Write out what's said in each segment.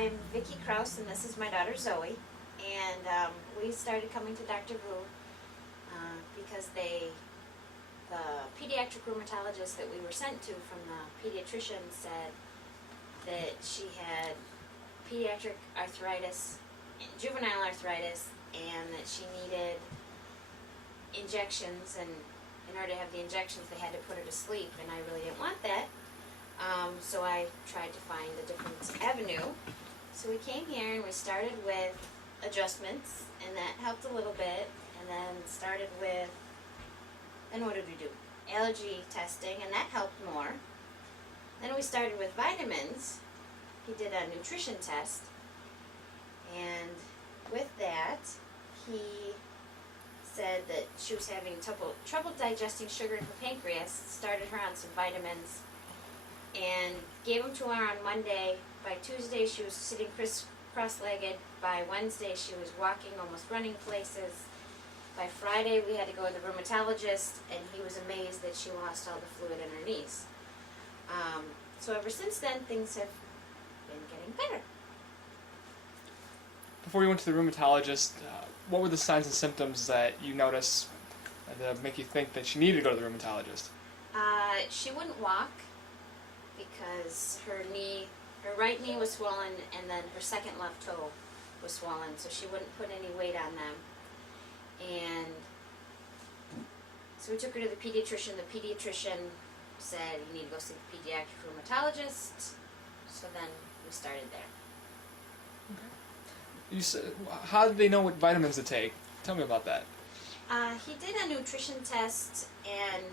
I'm Vicki Kraus, and this is my daughter Zoe. And we started coming to Dr. Vu because the pediatric rheumatologist that we were sent to from the pediatrician said that she had pediatric arthritis, juvenile arthritis, and that she needed injections, and in order to have the injections they had to put her to sleep, and I really didn't want that. So I tried to find a different avenue. So we came here and we started with adjustments, and that helped a little bit, and then started with, then what did we do? Allergy testing, and that helped more. Then we started with vitamins. He did a nutrition test, and with that, he said that she was having trouble digesting sugar in her pancreas, started her on some vitamins, and gave them to her on Monday. By Tuesday, she was sitting cross-legged. By Wednesday, she was walking, almost running places. By Friday, we had to go to the rheumatologist, and he was amazed that she lost all the fluid in her knees. So ever since then, things have been getting better. Before you went to the rheumatologist, what were the signs and symptoms that you noticed that make you think that she needed to go to the rheumatologist? She wouldn't walk because her right knee was swollen, and then her second left toe was swollen, so she wouldn't put any weight on them. And so we took her to the pediatrician. The pediatrician said, you need to go see the pediatric rheumatologist. So then we started there. Okay. You said, how did they know what vitamins to take? Tell me about that. He did a nutrition test, and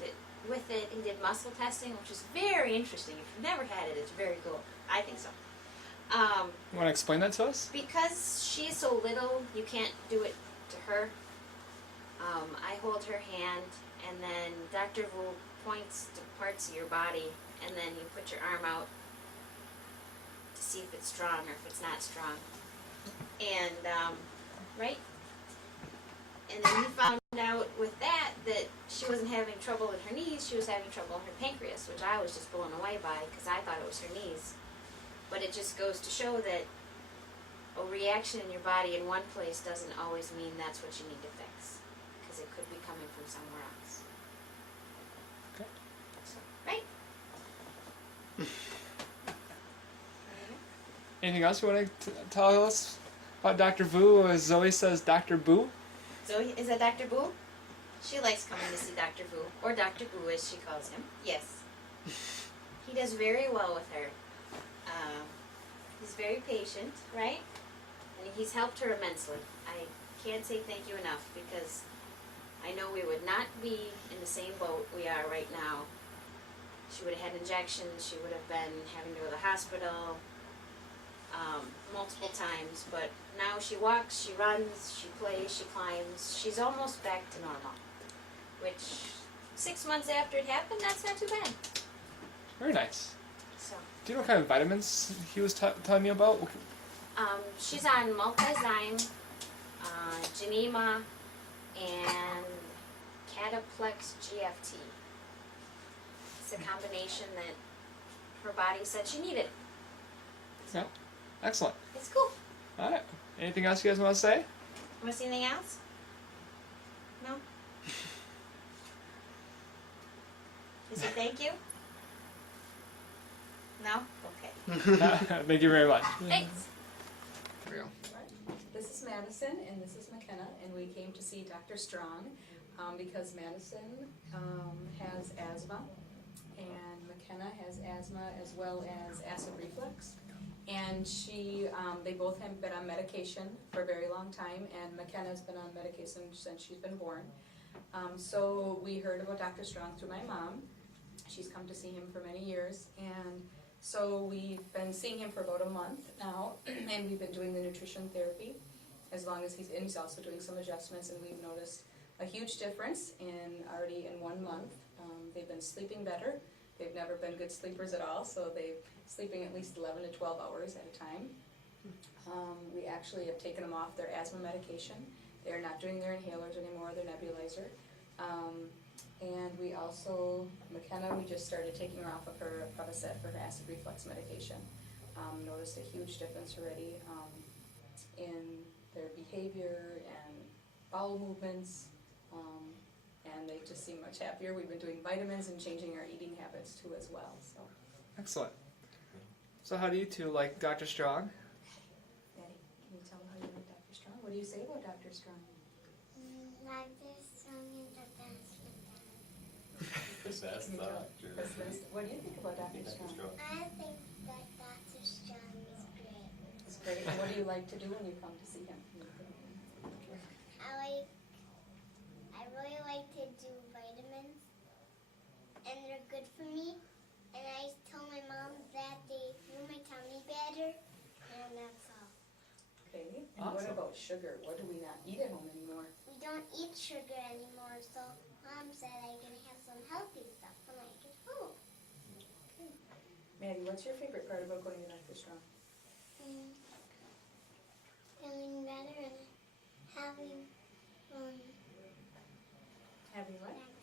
with it he did muscle testing, which is very interesting. If you've never had it, it's very cool. I think so. You want to explain that to us? Because she is so little, you can't do it to her. I hold her hand, and then Dr. Vu points to parts of your body, and then you put your arm out to see if it's strong or if it's not strong. And, right? And then he found out with that she wasn't having trouble with her knees, she was having trouble in her pancreas, which I was just blown away by because I thought it was her knees. But it just goes to show that a reaction in your body in one place doesn't always mean that's what you need to fix, because it could be coming from somewhere else. Okay. So, right? Anything else you want to tell us about Dr. Vu, or as Zoe says, Dr. Boo? Zoe, is that Dr. Boo? She likes coming to see Dr. Vu, or Dr. Boo as she calls him. Yes. He does very well with her. He's very patient, right? And he's helped her immensely. I can't say thank you enough, because I know we would not be in the same boat we are right now. She would have had injections, she would have been having to go to the hospital multiple times, but now she walks, she runs, she plays, she climbs. She's almost back to normal, which 6 months after it happened, that's not too bad. Very nice. So, Do you know what kind of vitamins he was telling you about? she's on multizyme, Genema, and Cataplex GFT. It's a combination that her body said she needed. Yeah. Excellent. It's cool. All right. Anything else you guys want to say? Want to see anything else? No? Is it thank you? No? Okay. Thank you very much. Thanks. There we go. This is Madison and this is McKenna, and we came to see Dr. Strong because Madison has asthma and McKenna has asthma as well as acid reflux. And they both have been on medication for a very long time, and McKenna's been on medication since she's been born. So we heard about Dr. Strong through my mom. She's come to see him for many years, and so we've been seeing him for about a month now, and we've been doing the nutrition therapy as long as he's also doing some adjustments, and we've noticed a huge difference already in 1 month. They've been sleeping better. They've never been good sleepers at all, so they're sleeping at least 11 to 12 hours at a time. We actually have taken them off their asthma medication. They're not doing their inhalers anymore, their nebulizer. And we also, McKenna, we just started taking her off of her Prevacet for her acid reflux medication. noticed a huge difference already in their behavior and bowel movements, and they just seem much happier. We've been doing vitamins and changing our eating habits too as well. So, Excellent. So how do you two like Dr. Strong? Maddie, can you tell me how you like Dr. Strong? What do you say about Dr. Strong? Dr. Strong is the best with that. Can you tell- That's best. What do you think about Dr. Strong? I think that Dr. Strong is great. It's great. And what do you like to do when you come to see him? I really like to do vitamins, and they're good for me. And I told my mom that they do my tummy better, and that's all. Okay. And what Awesome. about sugar? What do we not eat at home anymore? We don't eat sugar anymore, so Mom said I'm gonna have some healthy stuff when I get home. Maddie, what's your favorite part about going to Dr. Strong? Feeling better and having Having what? back